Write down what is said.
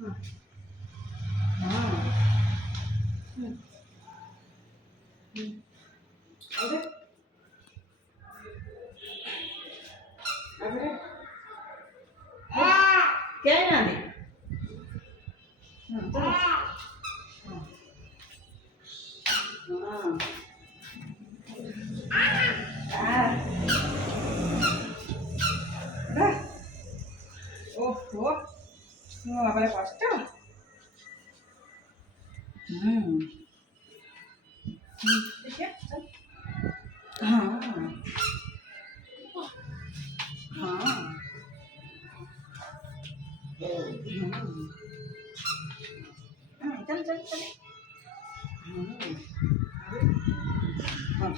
हाँ अरे अरे क्या है ना दे चलो ओहो apa pasta ठीक है हाँ हाँ चल चल चल हाँ